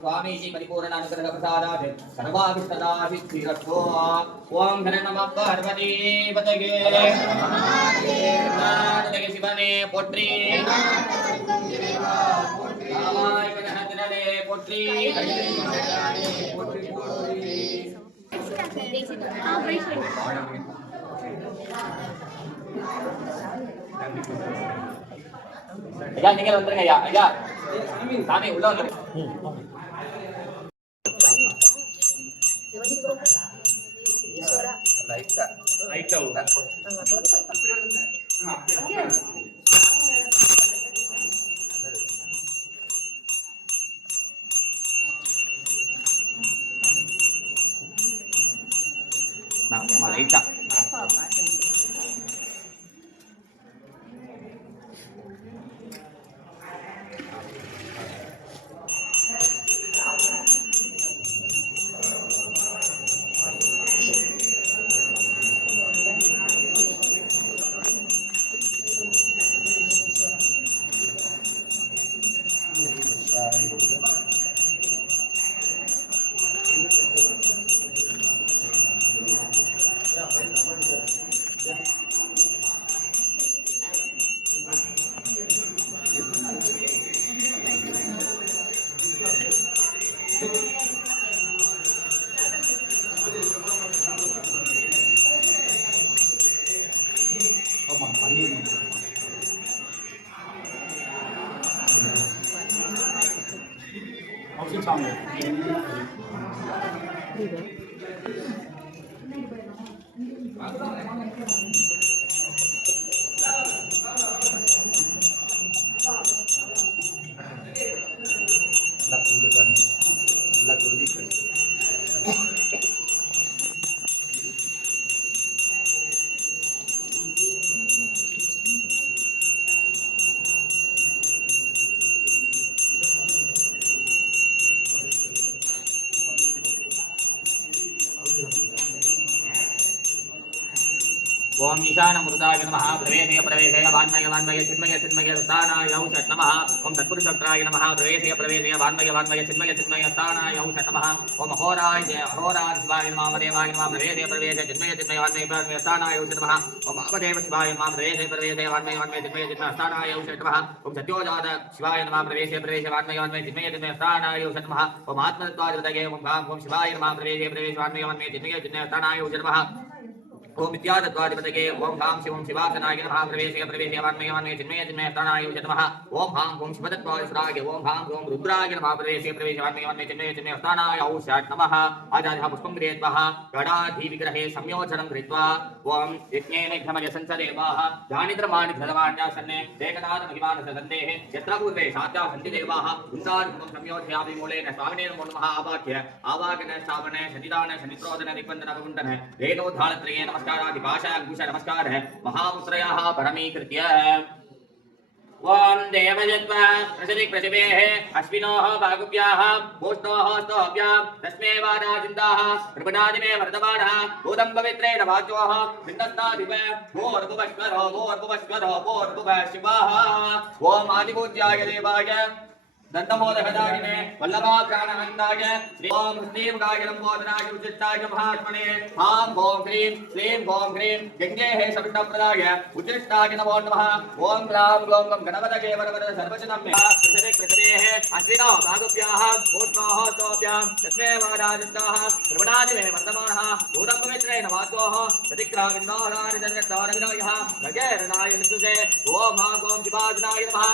स्वामीजी परिपूर्ण अनुग्रह प्रसादात् सर्वाभिष्टदाभिष्टिरस्तु। ओम धन नमः पार्वती पतये नारदगे शिवने पोट्री रामाय कनहदने पोट्री ஐயா நீங்க வந்துருங்க ஐயா ஐயா சாமி உள்ள வந்துருங்க லைட் ஆகும் நான் லைட்டா ओम ईशानमृताय नमः प्रवेशय प्रवेशय वान्मय वान्मय चिन्मय चिन्मय स्थानाय औषध नमः ओम तत्पुरुषत्राय नमः प्रवेशय प्रवेशय वान्मय वान्मय चिन्मय चिन्मय स्थानाय औषध नमः ओम होराय होराय शिवाय नमः देवाय नमः प्रवेशय प्रवेशय चिन्मय चिन्मय वान्मय वान्मय स्थानाय औषध नमः ओम महादेव शिवाय नमः प्रवेशय प्रवेशय वान्मय वान्मय चिन्मय चिन्मय स्थानाय औषध नमः ओम सत्योजात शिवाय नमः प्रवेशय प्रवेशय वान्मय वान्मय चिन्मय चिन्मय स्थानाय औषध नमः ओम आत्मतत्त्वादितये ओम शिवाय नमः प्रवेशय प्रवेशय वान्मय वान्मय चिन्मय चिन्मय स्थानाय औषध नमः ओम विद्यादत्वादिपतये ओम हां शिवं शिवासनाय नमः प्रवेशय प्रवेशय वान्मय वान्मय चिन्मय चिन्मय स्थानाय नमः ओम हां ओम शिवदत्वादिसुराय ओम हां ओम रुद्राय नमः प्रवेशय प्रवेशय वान्मय वान्मय चिन्मय चिन्मय स्थानाय औषध नमः आचार्यः पुष्पं गृहीत्वा गणाधि विग्रहे संयोजनं कृत्वा ओम यज्ञेन घमय संसदेवाः जानिद्रमाणि धनवाण्यासन्ने एकनाथ महिमानसन्देः यत्र पूर्वे सात्या सन्ति देवाः उन्ताद्भुतं संयोजयामि मूलेन स्वामिने नमो नमः आवाक्य आवागन श्रावण सन्निधान सन्निप्रोदन दिग्बन्धन कुण्डन रेणोद्धालत्रये नमस्कार पाशाकुश नमस्कार है महापुत्रयाः परमीकृत्य ओम देवजत्वा प्रसदिक प्रतिभेः अश्विनोः भागुभ्याः गोष्ठोः स्तोभ्यां तस्मै वाराजिन्दाः प्रपदादिमे वर्धमानः भूतं पवित्रेण वाचोः पिण्डस्तादिव भोर्भुवश्वरो भोर्भुवश्वरो भोर्भुवः शिवः ओम आदिपूज्याय देवाय दंतमोदहदागिने वल्लभाप्राणहन्ताय ओम श्रीमगाय लंबोदराय उच्चिष्टाय महात्मने हां ओम श्रीं ओम ह्रीं गंगेः सवितप्रदाय उच्चिष्टाय नमो नमः ओम ग्लां ग्लौं गं गणपतये वरवरद सर्वजनं मे प्रसदे प्रसदेः अश्विनो भागुभ्याः भूष्णोः स्तोभ्यां तस्मै वाराजिन्दाः प्रवणादिमे वर्धमानः भूतं पवित्रेण वाचोः प्रतिक्राविन्दोरानि दर्गतारविनायः गगेरनाय नित्युजे ओम हां ओम शिवाजनाय नमः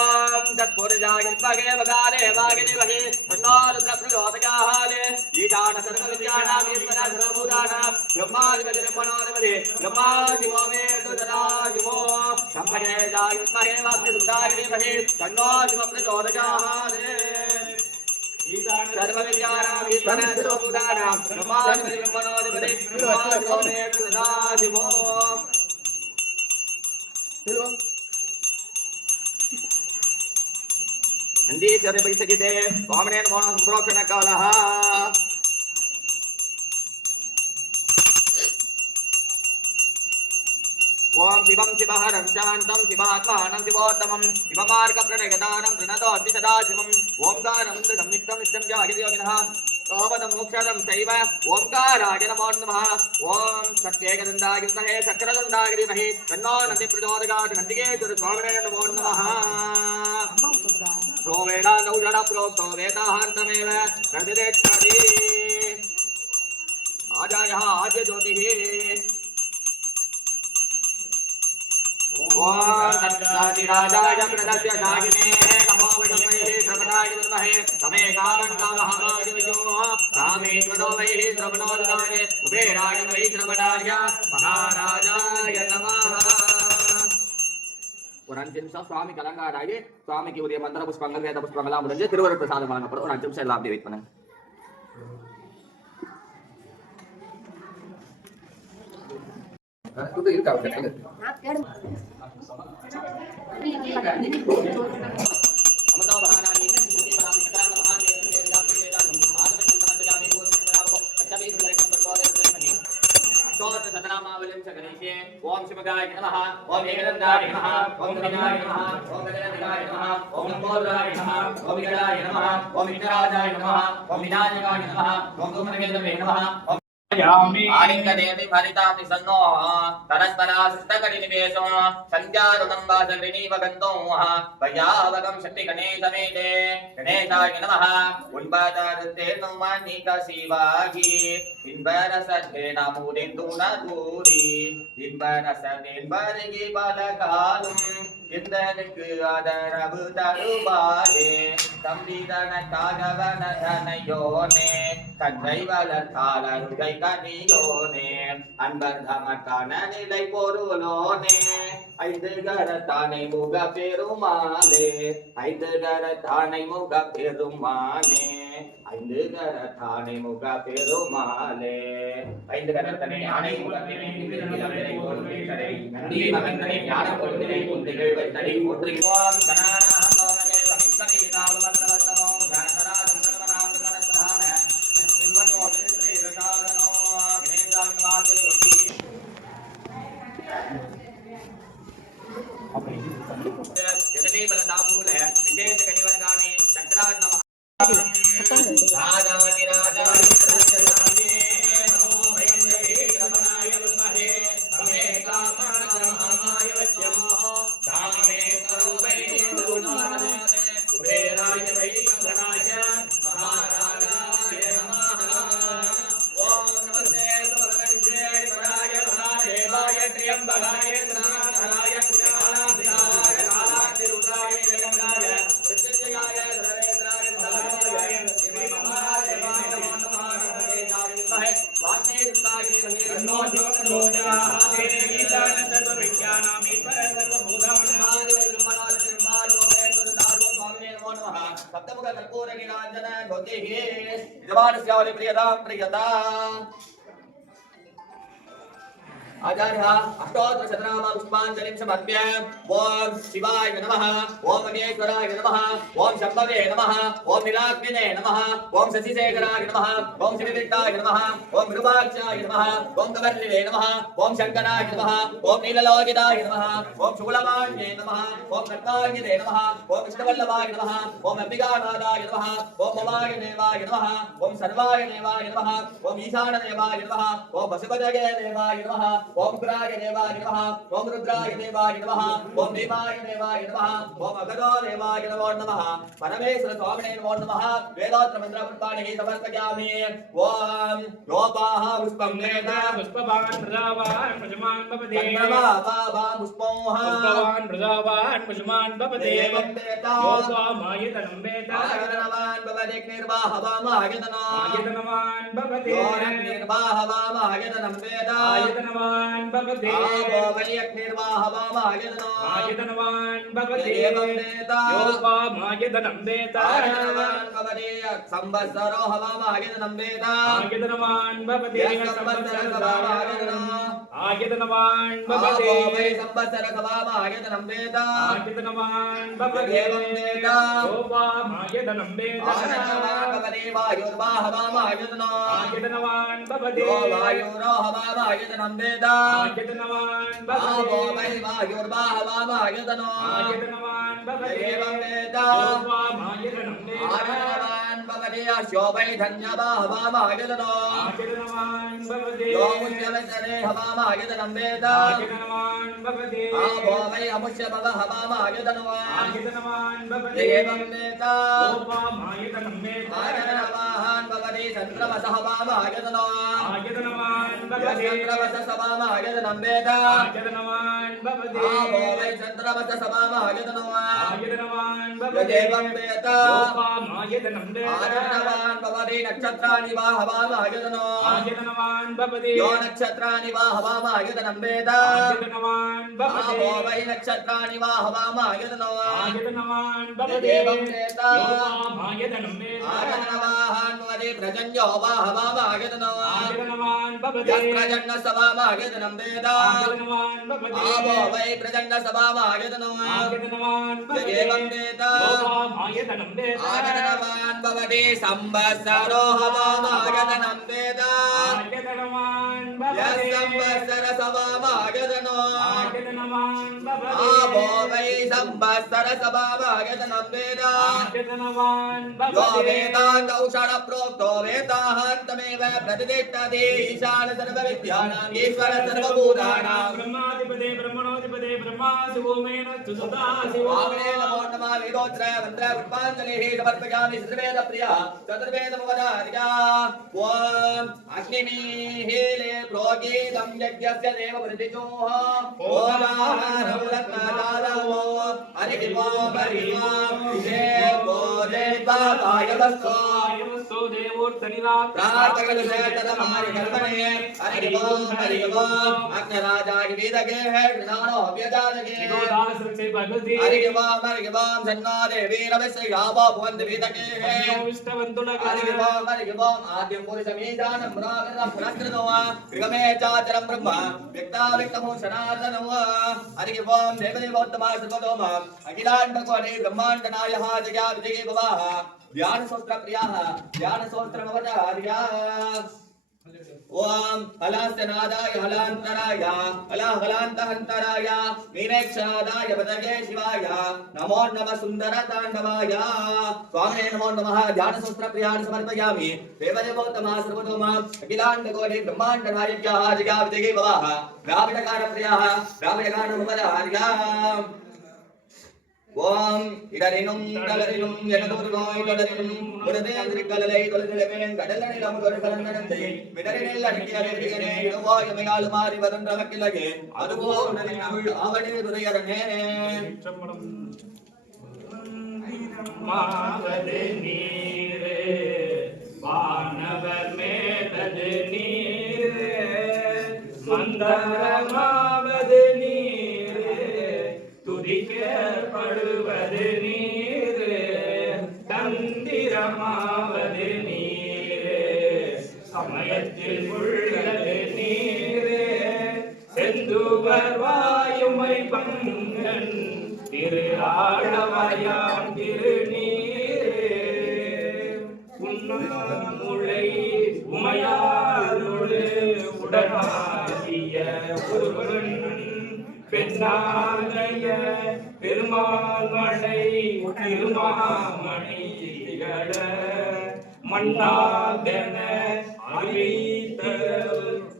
ओम तत्पुरुषाय भगे भगाले भागिनि भगे तन्नारुद्र प्रचोदयात् ईशान सर्वविद्यानां ईश्वरः सर्वभूतानां ब्रह्मादिपति ब्रह्मणोऽधिपति ब्रह्मा शिवो मे तदा शिवो सम्भगे जायुष्महे वाग्निरुद्धाय धीमहि तन्नो शिवः प्रचोदयात् सर्वविद्यानां ईश्वरः सर्वभूतानां ब्रह्मादिपति ब्रह्मणोऽधिपति ब्रह्मा शिवो मे तदा शिवो नंदीश्वर परिसजिते वामनेन मोहन संप्रोक्षण कालः ओम शिवं शिवहरं शान्तं शिवात्मानं शिवोत्तमं शिवमार्गप्रणयदानं प्रणतोऽस्मि सदा शिवम् ओंकारं दृढं नित्यं नित्यं जागृयोगिनः कामदं मोक्षदं चैव ओंकाराय नमो नमः ओम सत्येकदन्ताय विद्महे चक्रदन्ताय धीमहि तन्नो नन्दिः प्रचोदयात् नन्दिकेश्वर स्वामिने नमो नमः सोमेनानौ जडप्रोक्तो वेदाहान्तमेव प्रतिष्ठति आजायः आद्य ज्योतिः ओम तत्सदिराजाय प्रदस्य शागिने नमो वैमहे श्रवणाय विद्महे तमे कामन्तामहाय विष्णुः रामेश्वरो वै श्रवणोदये कुबेराय वै श्रवणाय महाराजाय नमः ஒரு 5 நிமிஷம் சுவாமி கலங்காராயி சுவாமிக்கு உரிய மந்திர புஷ்பங்கள் வேத புஷ்பங்கள்லாம் முடிஞ்சு திருவருட் பிரசாதம் வாங்கப்படும். ஒரு 5 நிமிஷம் எல்லாம் அப்படியே வெயிட் பண்ணுங்க. itu இருக்கா ओम शिवगाय नमः ओम एकदन्ताय नमः ओम गणाय नमः ओम गणनाय नमः ओम नमोराय नमः ओम विकटाय नमः ओम विघ्नराजाय नमः ओम विनायकाय नमः ओम धूमकेतवे नमः आलिंगदेवी भरितामि सन्नो तरस्परासृष्टकटिनिवेशो सञ्जारुणं वासगृणीव गन्तो भयावगं शक्तिगणेशमेते गणेशाय नमः उन्पादारुत्तेर्नो मानिकशिवागी इन्वरसद्वेनामूरिन्दुनदूरि इन्वरसदेन्वरिगि बलकालुम् इन्दनुक्कु आदरवु तरुवाये संविदनतागवन धनयोने तन्றைவளர்த்தாளருகை கனியோனே அன்பர்தமக்கான நிலை பொருளோனே ஐந்து கரத்தானை முக பெருமாளே ஐந்து கரத்தானை முக பெருமானே ஐந்து கரத்தானை முக பெருமாளே ஐந்து கரத்தனை ஆனை முகத்தினை நந்தி மகந்தனை ஞான பொருளினை குந்திகள் வைத்தனை போற்றுவோம் கணானாமோனே சமிஸ்கதி நாமவந்தவத்தமோ ஜானதராஜம் பிரம்மநாம மனஸ்தான आचार्य अष्टोत्तर शतनाम पुष्पांजलिं समर्प्य ओम शिवाय नमः ओम महेश्वराय नमः ओम शंभवे नमः ओम नीलाग्निने नमः ओम शशिशेखराय नमः ओम शिवविट्टाय नमः ओम विरूपाक्षाय नमः ओम कवर्लिवे नमः ओम शंकराय नमः ओम नीललोकिताय नमः ओम शुक्लवाण्ये नमः ओम रत्नागिरे नमः ओम विष्णुवल्लभाय नमः ओम अंबिकानाथाय नमः ओम ममाय देवाय नमः ओम सर्वाय देवाय नमः ओम ईशान देवाय नमः ओम वसुपतये देवाय नमः ओम गुराय देवाय नमः ओम रुद्राय देवाय नमः ओम भीमाय देवाय नमः ओम अगदो देवाय नमः परमेश्वर स्वामिने नमो नमः वेदोत्तर मंत्र पुष्पाणि समर्पयामि ओम योपाः पुष्पं वेद पुष्पवान् प्रजावान् पुष्पमान् भवते चन्द्रमा पुष्पोः पुष्पवान् प्रजावान् पुष्पमान् भवते एवं वेदा योपामायतनं वेद आयतनवान् भवते निर्वाहवामायतनो आयतनवान् भवते निर्वाहवामायतनं वेद आयतनवान् भवते निर्वाहवामायतनो आयतनवान् भवते एवं वेदा योपामायतनं वेद आयतनवान् भवते संवत्सरो हवामायतनं वेद आयतनवान् भवते संवत्सरसवामायतनो आयतनवान् भवते संवत्सरसवामायतनं वेद आयतनवान् भवते एवं वेदा योपामायतनं वेद आयतनवान् भवते वायुर्वाहवामायतनो आयतनवान् भवति यो वायुरोहवामायतनं वेद आयतनवान् भवति आवो वै वायुर्वाहवामायतनो आयतनवान् भवति एवं वेद योऽवामायतनं वेद आयतनवान् भवति अस्यो वै धन्यवाहवामायतनो आयतनवान् भवति यो मुच्यवचने हवामायतनं वेद आयतनवान् भवति आवो वै अमुष्यभवहवामायतनो आयतनवान् भवति एवं वेद योऽवामायतनं वेद आयतनवान् भवति चन्द्रमसः वामायतनो आयतनवान् भवति चन्द्रमससवामायतनं वेद आयतनवान् भवति आवो वै चन्द्रमससवामायतनो आयतनवान् भवति एवं वेद योऽवामायतनं वेद आयतनवान् भवति नक्षत्राणि वा हवामायतनो आयतनवान् भवति यो नक्षत्राणि वा हवामायतनं वेद आयतनवान् भवति आवो वै नक्षत्राणि वा हवामायतनो आयतनवान् भवति एवं वेद योऽवामायतनं वेद आयतनवान् भवति प्रजन्यो वा हवामायतनो आयतनवान् भवति यस्प्रजन्नसवामायतनं वेद आयतनवान् भवति आवो वै प्रजन्नसवामायतनो आयतनवान् भवति एवं वेद योऽवामायतनं वेद आयतनवान् भवति संवत्सरो हवामायतनं वेद आयतनवान् भवति यस्संवत्सरसवामायतनो आयतनवान् भवति आवो वै संवत्सरसवामायतनं वेद आयतनवान् यो भवति वेदान्तौषधप्रोक्तो वेदान्तमेव प्रतिष्ठते ईशान सर्वविद्यानां ईश्वर सर्वभूतानां ब्रह्माधिपते ब्रह्मणोधिपते ब्रह्मा शिवोमेन सुसुता शिवो आग्ने नमो नमः वेदोत्तर मन्त्र पुष्पाञ्जलिः समर्पयामि सर्वेदप्रियः चतुर्वेदमुपदार्या ॐ अग्निमीहिले प्रोगीतं यज्ञस्य देव प्रतिजोः ओदाहरणं रत्नदानवो हरिः ॐ विषेको देवायवस्तो आयवस्तो देवोत्तनिला प्रार्थकलु शेतरमरि कर्मणे हरिः ॐ अग्नराजाय वेदगे है कृतानो व्यजादगे निगोदासृक्षे भगवति हरिः ॐ सन्नो देवी रवस्य यावो भवन्ति वेदगे है विष्टवन्तुलग हरिः ॐ आद्यं पुरुषमीजानं पुराकृतं पुरस्कृतो गृहमे चाचरं ब्रह्म व्यक्ताव्यक्तभूषणार्दनो हरिः ॐ देवदेवोत्तमा सर्वतोम अखिलाण्डकोटि ब्रह्माण्डनायः जया विजयी भवाः ध्यानसोत्रप्रियाः ध्यानसोत्रमवतार्याः ओम हलास्य नादाय हलांतराय हलाहलांतहंतराय मीनेक्षनादाय वदगे शिवाय नमो नमः सुंदर तांडवाय स्वामिने नमो नमः ध्यानसूत्रप्रियान् समर्पयामि देवदेवोत्तमा सर्वतोमा अखिलाण्डकोटि ब्रह्माण्डनायक्याः जया विजयी भवाः द्राविडगानप्रियाः द्राविडगानमुपदार्याः ஓம் இடரினும் தளரினும் எனதுருவாய் தொடரினும் உடனேந்திரிக்கலலை தொழுதிலவேன் கடலனிலம் தொழுகலந்தனந்தை விடரினில் அடக்கிய வேதிகனே இடவாய் அமையாளு மாறி வரும் நமக்கிலகே அதுபோ உடனினுள் ஆவணி துறையரனே மாவது நீரே வானவர் மேலது நீரே மந்தரமாவது நீரே துதிக்கப்படுவது நீரே தந்திரமாவது நீரே சமயத்தில் உள்ளது நீரே செந்துவர் வாயுமை பங்கன் திரு ஆழவயாம் திருநீரே உண்ணாமுளை உமையாரோடு உடனாகிய ஒருவன் பெண்ணாலய பெருமாள்மலை திருமாமணி திகழ மண்ணாதென அறிவித்த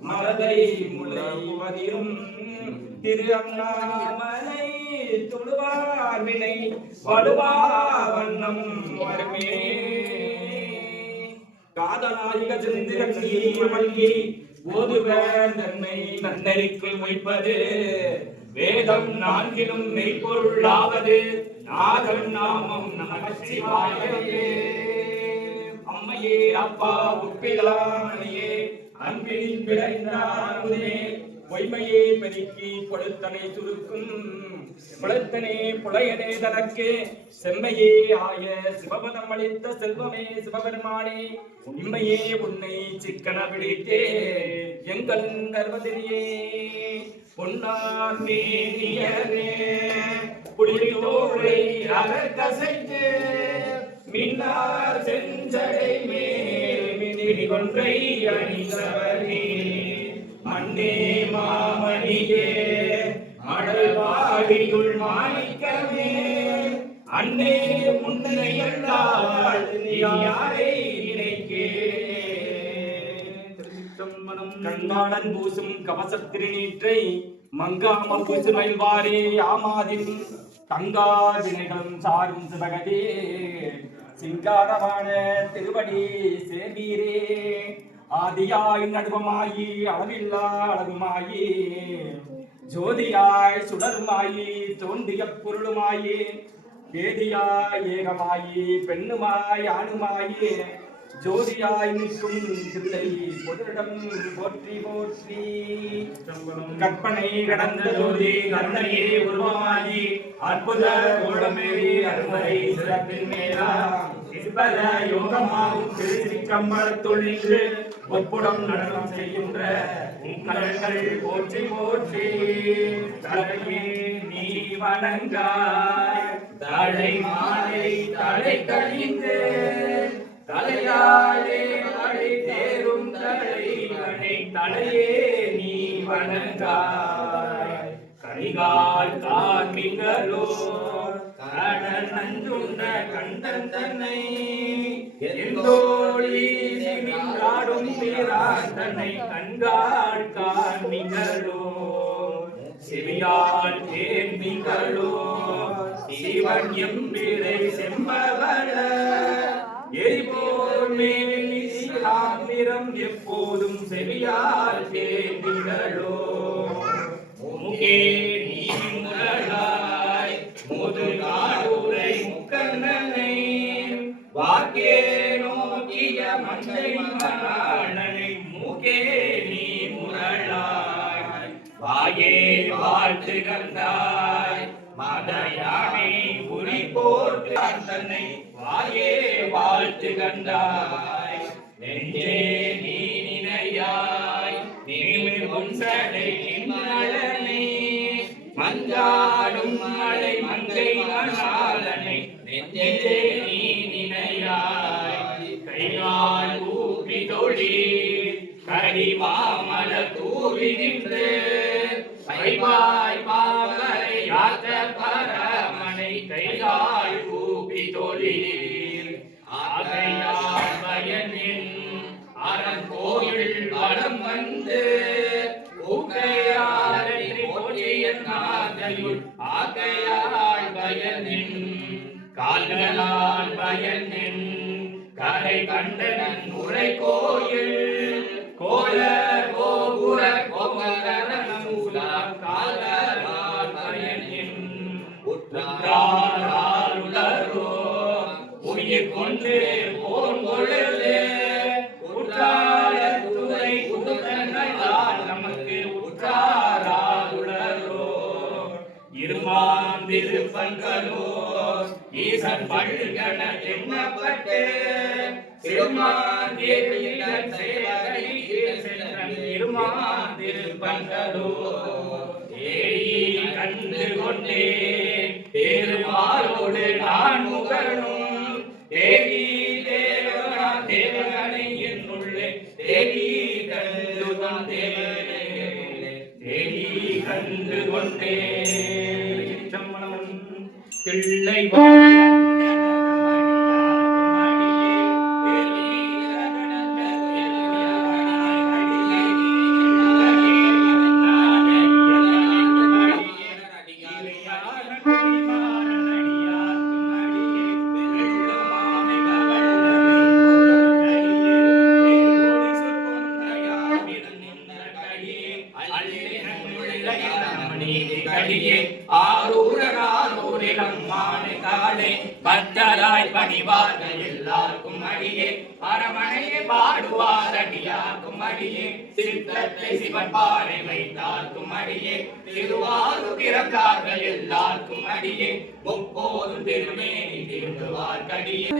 மலதை முளைவதிலும் திரு அண்ணாமலை தொழுவார் வினை படுவா வண்ணம் வருமே காதலாயிக சிந்திரங்கி மல்கி ஓதுவர் தன்னை நன்னறிக்கு வைப்பது வேதம் நான்கிலும் மெய்ப்பொருளாவது நாதன் நாமம் நம சிவாயே அம்மையே அப்பா உப்பிலாமணியே அன்பில் விளைந்தாருமே பொய்மையே பெருக்கி பொழுத்தனை சுருக்கும் புலத்தனே புலையனே தனக்கு செம்மையே ஆய சிவபதம் அளித்த செல்வமே சிவபெருமானே உண்மையே உன்னை சிக்கன பிடித்தே எங்கள் கர்வதிரியே பொன்னார் மேனியரே புலிதோரை அகக்கசைத்து மின்னார் செஞ்சடை மே ஒன்றை அணிந்தவனே மண்ணே மாமணியே மடல் வாடியுள் மாணிக்கமே அன்னே முன்னை எல்லாள் நீ யாரை நினைக்கே கண்காணன் பூசும் கவசத்திருநீற்றை மங்காம பூசு மயில்வாரே ஆமாதின் தங்காதினைகளும் சாரும் சிவகதே சிங்காரமான திருவடி சேர்வீரே ஆதியாய் நடுவமாயி அளவில்லா அழகுமாயி ஜோதியாய் சுடருமாயி தோன்றிய பொருளுமாயி வேதியாய் ஏகமாயி பெண்ணுமாய் ஆணுமாயி ஜோதியாய் நிற்கும் தில்லை பொருளிடம் போற்றி போற்றி கற்பனை கடந்த ஜோதி கருணையே உருவமாகி அற்புத கோலமேறி அருமறை சிறப்பின் மேலா இன்பத யோகமாகும் திருச்சிற்றம்பலத்துள் நின்று ஒப்புடம் நடனம் செய்கின்ற உங்கள் போற்றி போற்றி தலையே நீ வணங்காய் தலை மாலை தலை கழிந்து தலையாளே மழை தேரும் தலைவனை தலையே நீ வணங்காய் கரிகால் காண்மிகளோ கடல் நஞ்சுண்ட கண்டன் தன்னை எந்தோழி நின்றாடும் வீரான் தன்னை கண்கால் காண்மிகளோ செவியால் தேர்மிகளோ சிவன் எம்பிரை செம்பவள எரிபோர் மேலிரம் எப்போதும் செவியால் கேள்விகளோ முகே நீ முரளாய் முது நாடுரை முக்கண்ணனை வாக்கே நோக்கிய மந்தை மணாளனை முகே நீ முரளாய் வாயே வாழ்த்து கண்டாய் மதையானை புரி போட்டு தன்னை வாயே வாழ்த்து கண்டாய் நெஞ்சே நீ நினையாய் நீமிர் ஒன்றடை நின்னழனை மஞ்சாடும் மலை மங்கை மணாளனை நெஞ்சே நீ நினையாய் கைகால் ஊப்பி தொழி கரிமாமல தூவி நின்று பைவாய் பாவரை யாத்த பரமனை கைகால் ஊப்பி தொழீர் ஆகையால் பயனின் அரண் கோயில் வடம் வந்து ஊக்கையால் போற்றியன் நாதையுள் ஆகையால் பயனின் கால்களால் பயனின் கரை கண்டனன் உரை கோயில் கோல கோபுர கோபகரண மூலம் காலரால் பயனின் உற்றாரால் உலரோ உயிர் கொண்டு போன் பொழுது உற்றார துறை உடுத்தனால் நமக்கு உற்றாரால் உலரோ இருமாந்திருப்பங்களோ ஈசன் பள்ளிகன எண்ணப்பட்டு சிறுமாந்திருப்பங்களோ ஏழி கண்டு கொண்டே பெருமாளோடு நான் முகனும் தேவி தேவனா தேவனை என்னுள்ளே தேவி கண்டு கொண்டே தேவி கண்டு கொண்டே தில்லை பத்தராய் பணிவார்கள் எல்லாருக்கும் அடியே அரமனையை பாடுவாரடியாக்கும் அடியே சித்தத்தை சிவன் பாறை வைத்தார்க்கும் அடியே திருவாரூர் பிறந்தார்கள் எல்லாருக்கும் அடியே முப்போதும் திருமேனி திருவார்கடியே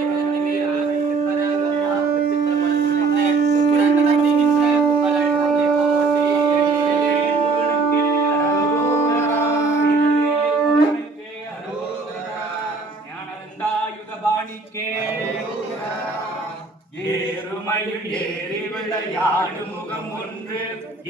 Yeah. ஏறுமையில் ஏறி விளையாடு முகம் ஒன்று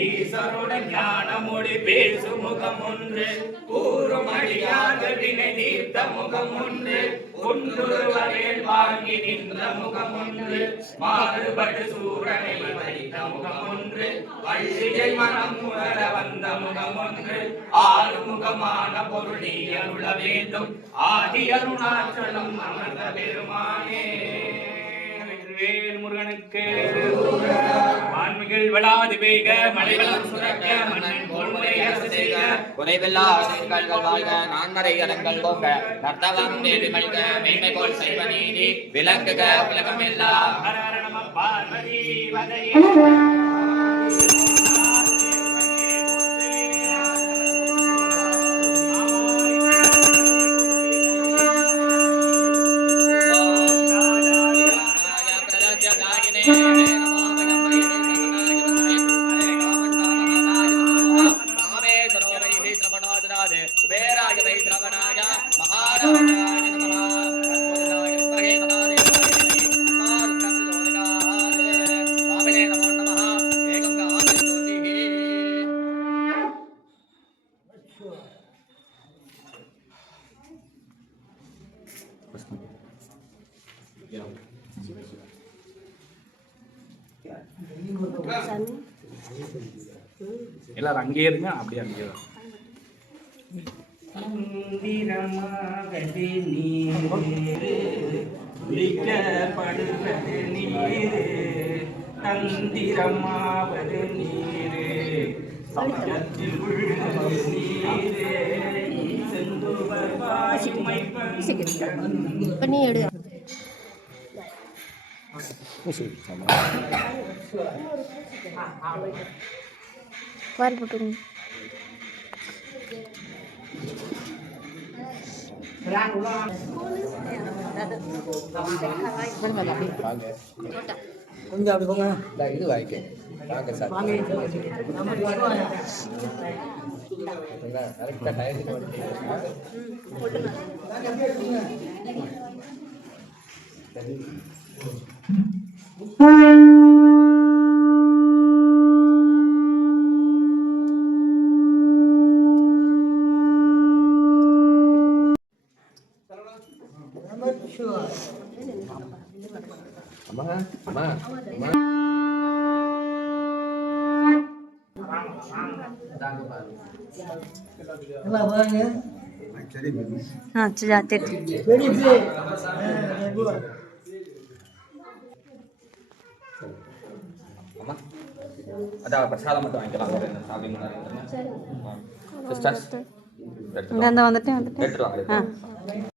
ஈஸ்வருடன் ஞான மொழி பேசும் முகம் ஒன்று கூறுமடியாக வினை தீர்த்த முகம் ஒன்று ஒன்றுவரையில் வாங்கி நின்ற முகம் ஒன்று மாறுபடு சூரனை வைத்த முகம் ஒன்று வள்ளியை மனம் உணர வந்த முகம் ஒன்று ஆறுமுகமான பொருள் நீ அருள வேண்டும் ஆதி அருணாச்சலம் அமர்ந்த பெருமானே வேல் முருகனுக்கு வான்மிகள் வளாது வேக மலைவளம் சுரக்க மன்னன் பொன்முறை அரசு செய்க குறைவில்லா செயல்கள் வாழ்க நான்மறை அறங்கள் போக நர்த்தவம் தேவி மல்க மேன்மை போல் செய்வ நீதி விளங்குக உலகமெல்லாம் ஹர ஹர நம பார்வதி வதையே எல்லாரும் அங்கேயே இருங்க அப்படியே அங்கேயே தந்திரமாகவே நீரே குளிக்கப்படுவது நீரே தந்திரமாவது நீரே சமயத்தில் உள்ளது நீரே செந்துவர் வாயுமை பண்ணி எடு பாரு போட்டுருங்க கொஞ்சம் அப்படி போங்க இது வாய்க்க வாங்க சார் கரெக்டாக டயத்துக்கு அம்மா அம்மா அம்மா अच्छा जाते அம்மா அதான் பிரசாதம் மட்டும் வாங்கிக்கலாம் சிஸ்டர்ஸ் வந்துட்டேன் எடுத்துட்டு வாங்க